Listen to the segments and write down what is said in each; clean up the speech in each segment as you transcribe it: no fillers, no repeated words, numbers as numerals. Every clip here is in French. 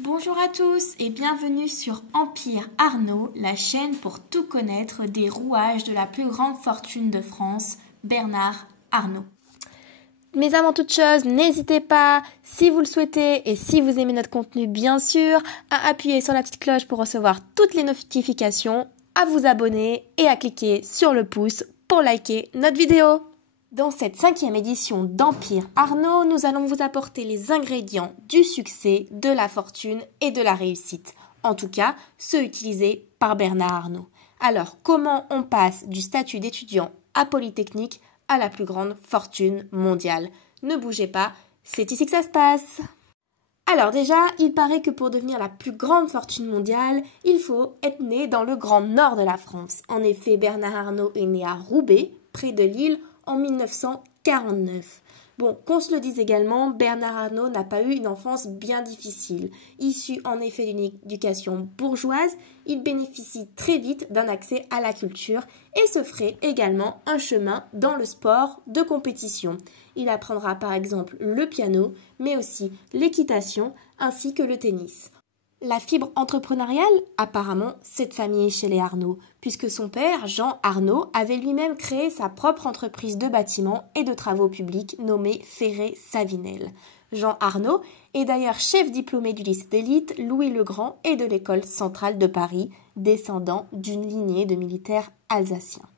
Bonjour à tous et bienvenue sur Empire Arnaud, la chaîne pour tout connaître des rouages de la plus grande fortune de France, Bernard Arnault. Mais avant toute chose, n'hésitez pas, si vous le souhaitez et si vous aimez notre contenu bien sûr, à appuyer sur la petite cloche pour recevoir toutes les notifications, à vous abonner et à cliquer sur le pouce pour liker notre vidéo. Dans cette 5e édition d'Empire Arnaud, nous allons vous apporter les ingrédients du succès, de la fortune et de la réussite. En tout cas, ceux utilisés par Bernard Arnault. Alors, comment on passe du statut d'étudiant à Polytechnique à la plus grande fortune mondiale? Ne bougez pas, c'est ici que ça se passe. Alors déjà, il paraît que pour devenir la plus grande fortune mondiale, il faut être né dans le grand nord de la France. En effet, Bernard Arnault est né à Roubaix, près de Lille, en 1949. Bon, qu'on se le dise également, Bernard Arnault n'a pas eu une enfance bien difficile. Issu en effet d'une éducation bourgeoise, il bénéficie très vite d'un accès à la culture et se ferait également un chemin dans le sport de compétition. Il apprendra par exemple le piano, mais aussi l'équitation ainsi que le tennis. La fibre entrepreneuriale, apparemment, c'est de famille chez les Arnault, puisque son père, Jean Arnault, avait lui-même créé sa propre entreprise de bâtiments et de travaux publics nommée Ferré-Savinel. Jean Arnault est d'ailleurs chef diplômé du lycée d'élite Louis le Grand et de l'école centrale de Paris, descendant d'une lignée de militaires alsaciens.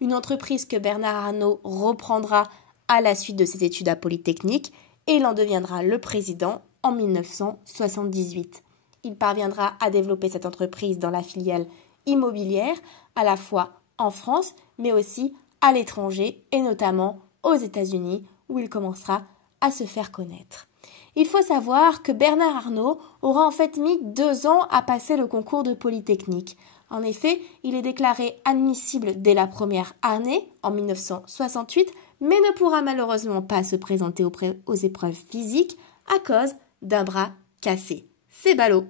Une entreprise que Bernard Arnault reprendra à la suite de ses études à Polytechnique et il en deviendra le président en 1978. Il parviendra à développer cette entreprise dans la filiale immobilière, à la fois en France, mais aussi à l'étranger, et notamment aux États-Unis, où il commencera à se faire connaître. Il faut savoir que Bernard Arnault aura en fait mis 2 ans à passer le concours de Polytechnique. En effet, il est déclaré admissible dès la première année, en 1968, mais ne pourra malheureusement pas se présenter aux épreuves physiques à cause d'un bras cassé. C'est ballot.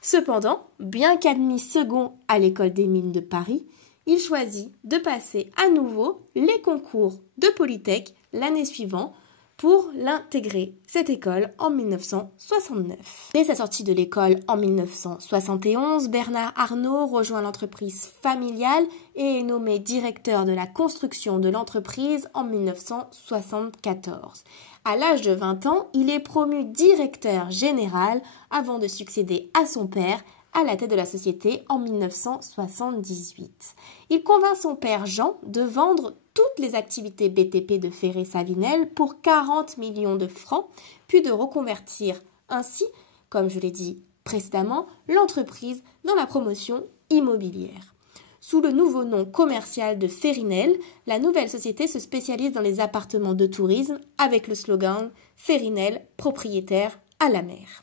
Cependant, bien qu'admis second à l'école des mines de Paris, il choisit de passer à nouveau les concours de Polytech l'année suivante pour l'intégrer cette école en 1969. Dès sa sortie de l'école en 1971, Bernard Arnault rejoint l'entreprise familiale et est nommé directeur de la construction de l'entreprise en 1974. À l'âge de 20 ans, il est promu directeur général avant de succéder à son père à la tête de la société en 1978. Il convainc son père Jean de vendre toutes les activités BTP de Ferré-Savinel pour 40 millions de francs, puis de reconvertir ainsi, comme je l'ai dit précédemment, l'entreprise dans la promotion immobilière. Sous le nouveau nom commercial de Ferrinel, la nouvelle société se spécialise dans les appartements de tourisme avec le slogan « Ferrinel, propriétaire à la mer ».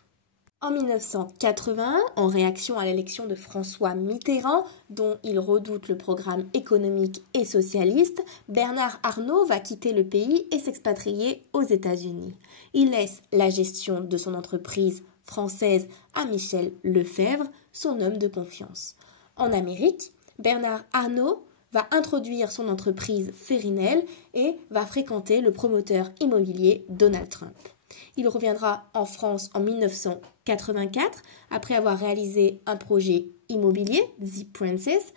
En 1981, en réaction à l'élection de François Mitterrand, dont il redoute le programme économique et socialiste, Bernard Arnault va quitter le pays et s'expatrier aux États-Unis. Il laisse la gestion de son entreprise française à Michel Lefebvre, son homme de confiance. En Amérique, Bernard Arnault va introduire son entreprise Ferrinel et va fréquenter le promoteur immobilier Donald Trump. Il reviendra en France en 1984 après avoir réalisé un projet immobilier, The Princess,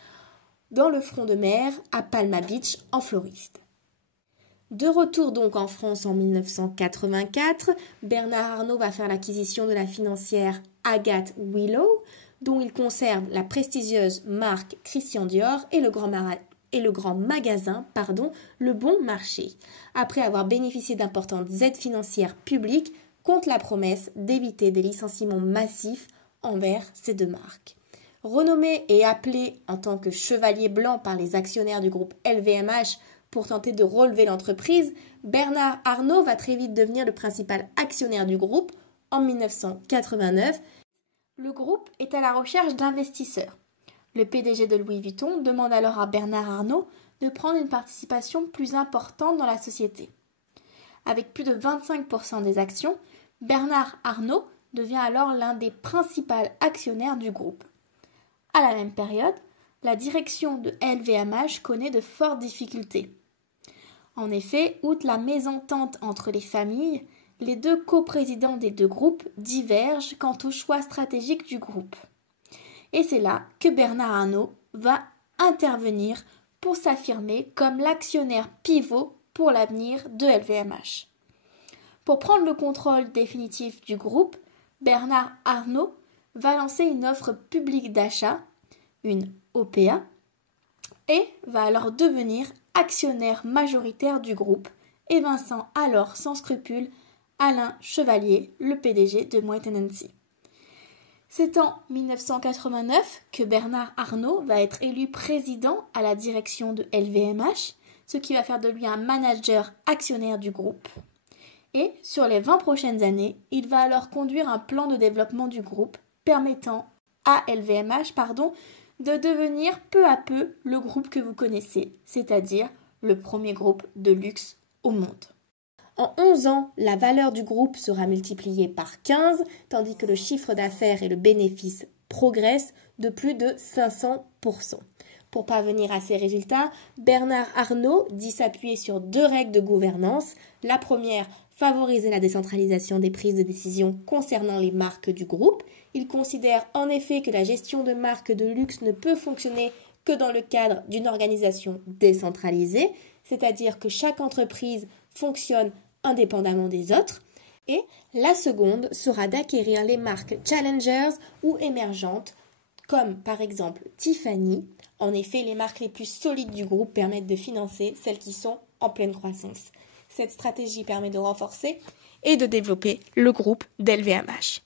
dans le front de mer à Palma Beach en Floride. De retour donc en France en 1984, Bernard Arnault va faire l'acquisition de la financière Agathe Willow, dont il conserve la prestigieuse marque Christian Dior et le grand magasin, Le Bon Marché, après avoir bénéficié d'importantes aides financières publiques contre la promesse d'éviter des licenciements massifs envers ces 2 marques. Renommé et appelé en tant que chevalier blanc par les actionnaires du groupe LVMH pour tenter de relever l'entreprise, Bernard Arnault va très vite devenir le principal actionnaire du groupe en 1989. Le groupe est à la recherche d'investisseurs. Le PDG de Louis Vuitton demande alors à Bernard Arnault de prendre une participation plus importante dans la société. Avec plus de 25% des actions, Bernard Arnault devient alors l'un des principaux actionnaires du groupe. À la même période, la direction de LVMH connaît de fortes difficultés. En effet, outre la mésentente entre les familles, les deux coprésidents des deux groupes divergent quant au choix stratégique du groupe. Et c'est là que Bernard Arnault va intervenir pour s'affirmer comme l'actionnaire pivot pour l'avenir de LVMH. Pour prendre le contrôle définitif du groupe, Bernard Arnault va lancer une offre publique d'achat, une OPA, et va alors devenir actionnaire majoritaire du groupe, évinçant alors sans scrupule Alain Chevalier, le PDG de Moët & Hennessy. C'est en 1989 que Bernard Arnault va être élu président à la direction de LVMH, ce qui va faire de lui un manager actionnaire du groupe. Et sur les 20 prochaines années, il va alors conduire un plan de développement du groupe permettant à LVMH de devenir peu à peu le groupe que vous connaissez, c'est-à-dire le premier groupe de luxe au monde. En 11 ans, la valeur du groupe sera multipliée par 15, tandis que le chiffre d'affaires et le bénéfice progressent de plus de 500%. Pour parvenir à ces résultats, Bernard Arnault dit s'appuyer sur 2 règles de gouvernance. La première, favoriser la décentralisation des prises de décision concernant les marques du groupe. Il considère en effet que la gestion de marques de luxe ne peut fonctionner que dans le cadre d'une organisation décentralisée, c'est-à-dire que chaque entreprise fonctionne indépendamment des autres. Et la seconde sera d'acquérir les marques challengers ou émergentes, comme par exemple Tiffany. En effet, les marques les plus solides du groupe permettent de financer celles qui sont en pleine croissance. Cette stratégie permet de renforcer et de développer le groupe d'LVMH.